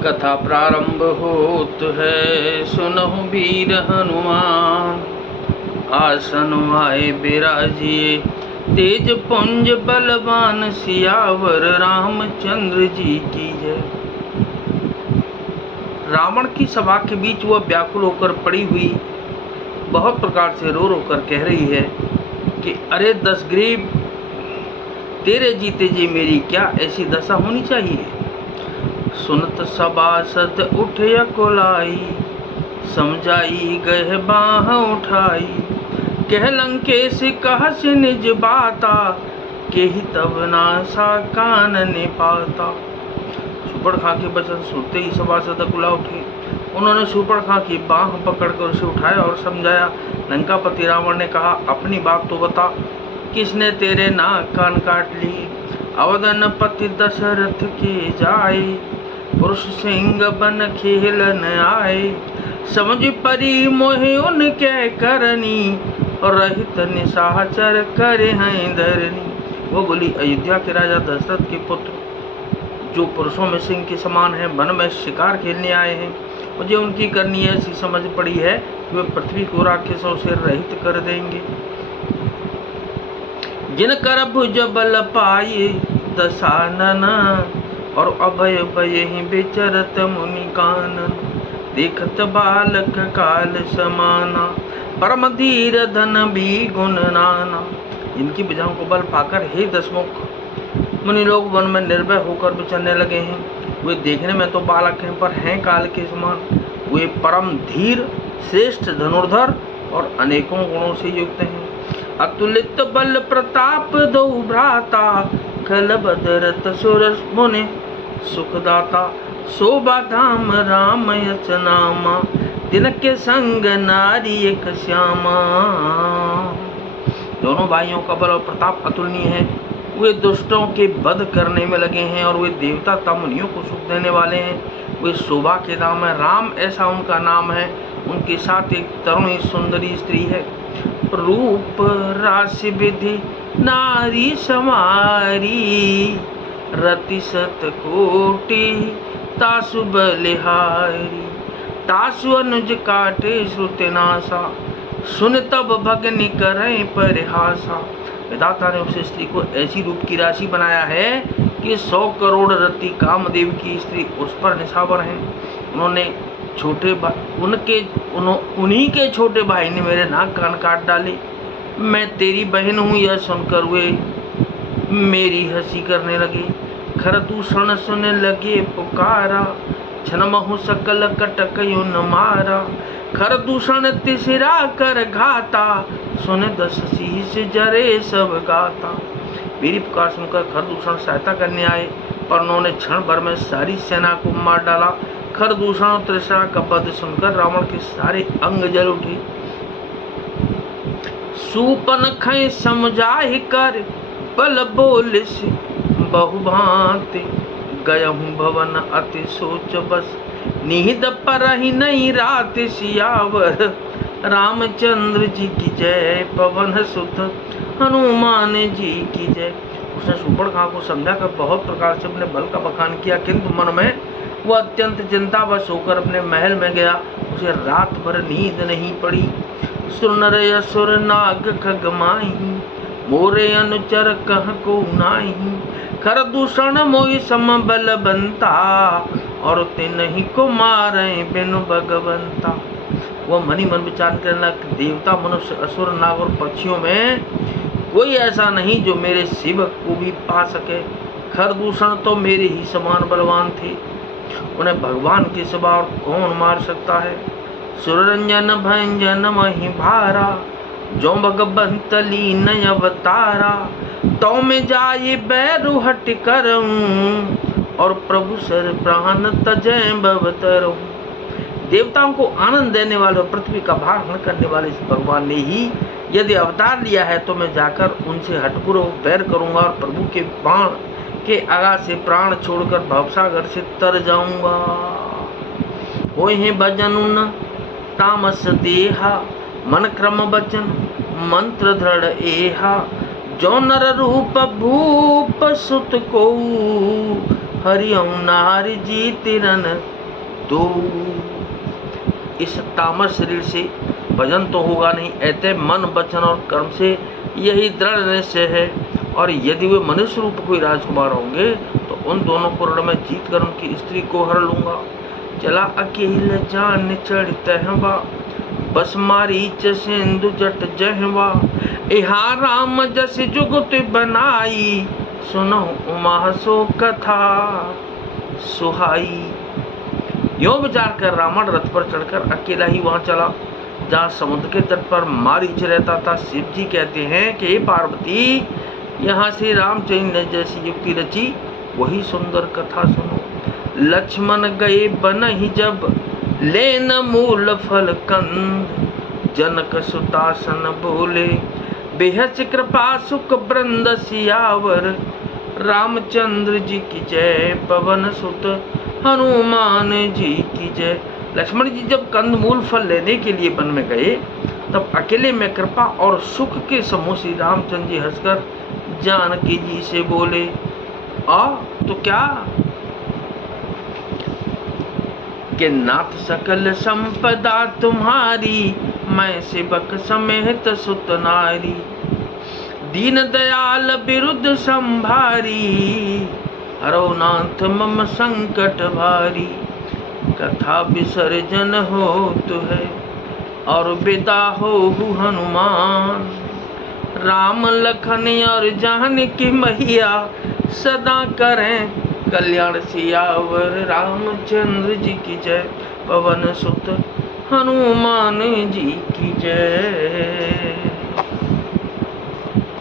कथा प्रारंभ होत है, सुनहु वीर हनुमान। आसन आए बिराजिए, तेज पुंज बलवान। सियावर रामचंद्र जी की जय। रावण की सभा के बीच वह व्याकुल होकर पड़ी हुई बहुत प्रकार से रो रो कर कह रही है कि अरे दशग्रीव, तेरे जीते जी मेरी क्या ऐसी दशा होनी चाहिए। सुनत सभासद उठ अकुलाई, समझाई गए बाह उठाई। कह लंकेश कहस निज बाता, केहि तब नासा कानन पाता। शूर्पणखा के वचन सुनते ही सभासद अकुला उठे। उन्होंने शूर्पणखा की बाह पकड़कर उसे उठाया और समझाया। लंकापति रावण ने कहा, अपनी बात तो बता, किसने तेरे नाक कान काट ली। अवदन पति दशरथ के जाए, पुरुष सिंह बन खेलन आए। समझ परी मोहि उनके करनी, रहित निशाचर करे हैं धरनी। वो बोली, अयोध्या के राजा दशरथ के पुत्र जो पुरुषों में सिंह के समान है, वन में शिकार खेलने आए हैं। मुझे उनकी करनी ऐसी समझ पड़ी है कि वे पृथ्वी को राक्षसों से रहित कर देंगे। जिन कर भुज बल पाए दशानन, और अभय भय ही विचरत मुनि कानन। देखत बालक काल समाना, परम धीर धन भी गुण नाना। इनकी भुजाओं को बल पाकर हे दशमुख मुनि लोग वन में निर्भय होकर विचरने लगे हैं। वे देखने में तो बालक हैं, पर हैं काल के समान। वे परम धीर, श्रेष्ठ धनुर्धर और अनेकों गुणों से युक्त हैं। अतुलित बल प्रताप दो भ्राता, खल बदरत सुर मुनि सुखदाता। शोभा धाम राम यच नामा, तिनके संग नारी एक श्यामा। दोनों भाइयों का बल और प्रताप अतुलनीय है। वे दुष्टों के वध करने में लगे हैं और वे देवता तथा मुनियों को सुख देने वाले हैं। वे शोभा के नाम है, राम ऐसा उनका नाम है। उनके साथ एक तरुणी सुंदरी स्त्री है। रूप राशि विधि नारी समारी, रति सत कोटि तासु बलिहारी। तासु अनुज काटे श्रुति नासा, सुन तब भगनि करें परिहासा। विधाता ने उस स्त्री को ऐसी रूप की राशि बनाया है कि 100 करोड़ रति कामदेव की स्त्री उस पर निशावर हैं। उन्हीं के छोटे भाई ने मेरे नाक कान काट डाले। मैं तेरी बहन हूँ यह सुनकर वे मेरी हंसी करने लगे। खरदूषण सुन लगे पुकारा, छनमहु सकल कटक युन मारा। खरदूषण तिसिरा कर घाता, सुन 10 शीश जरे सब गाता। मेरी पुकार सुनकर खरदूषण सहायता करने आए, पर उन्होंने क्षण भर में सारी सेना को मार डाला। खरदूषण और त्रिशरा का वध सुनकर रावण के सारे अंग जल उठे। सूपनख समझाहि कर, बल बोलिस बहुभांति। गयहूँ भवन अति सोच बस, निहित परहि नहीं रात। सियावर रामचंद्र जी की जय, पवन सुत हनुमान जी की जय। उसने शूर्पणखा को समझाकर बहुत प्रकार से अपने बल का बखान किया, किंतु मन में वह अत्यंत चिंतावश होकर अपने महल में गया। उसे रात भर नींद नहीं पड़ी। सुर नर असुर नाग खगमाही, मोरे अनुचर कह को नाही। खरदूषण मोहि सम बलवंता, और तिन्हि को मारे बिनु भगवंता। वह मनी मन विचार करने लगा, देवता मनुष्य असुर नाग और पक्षियों में कोई ऐसा नहीं जो मेरे शिव को भी पा सके। खरदूषण तो मेरे ही समान बलवान थे, उन्हें भगवान के सिवा और कौन मार सकता है। सुररंजन भंजन मही भारा, जो भगवंत लीन अवतारा। तो में जाए बैरु हट करऊं, और प्रभु सर प्राण तजय भवतरऊं। देवताओं को आनंद देने वाले और पृथ्वी का भार हरण करने वाले इस भगवान ने ही यदि अवतार लिया है, तो मैं जाकर उनसे हठपूर्वक बैर करूंगा और प्रभु के बाण के आघात से प्राण छोड़कर भवसागर से तर जाऊंगा। होय है भजन उन तामस देहा, मन क्रम वचन मंत्र दृढ़ एहा। जो नर रूप भूप सुत को, हरिओम नारी जी तिरन दो। इस तामस शरीर से भजन तो होगा नहीं, ऐते मन वचन और कर्म से यही दृढ़ निश्चय है। और यदि वे मनुष्य रूप कोई राजकुमार होंगे तो उन दोनों को रण में जीत कर उनकी स्त्री को हर लूंगा। चला अकेले जान चढ़ते हवा, बस मारीच सिंधु जट जहवा। इहा राम जस जुगत बनाई, सुनो उमा सो कथा सुहाई। यो विचार कर रावण रथ पर चढ़कर अकेला ही वहां चला जहाँ समुद्र के तट पर मारीच रहता था। शिव जी कहते हैं कि हे पार्वती, यहाँ से रामचंद्र ने जैसी युक्ति रची वही सुंदर कथा सुनो। लक्ष्मण गए बन ही जब, लेन मूल फल कंद। जनक सुतासन बोले, बेहस कृपा सुख वृंद सियावर। रामचंद्र जी की जय, पवन सुत हनुमान जी की जय। लक्ष्मण जी जब कंदमूल फल लेने के लिए वन में गए तब अकेले में कृपा और सुख के समूह श्री रामचंद्र जी हंसकर जानकी जी से बोले, आ तो क्या कि नाथ सकल संपदा तुम्हारी, मैं सेवक समेत सुत नारी। दीन दयाल बिरुद संभारी, हरो नाथ मम संकट भारी। कथा विसर्जन हो तो है और विदा हो हनुमान। राम लखन और जानकी मैया, सदा करें कल्याण सियावर। रामचंद्र जी की जय, पवन सुत हनुमान जी की जय।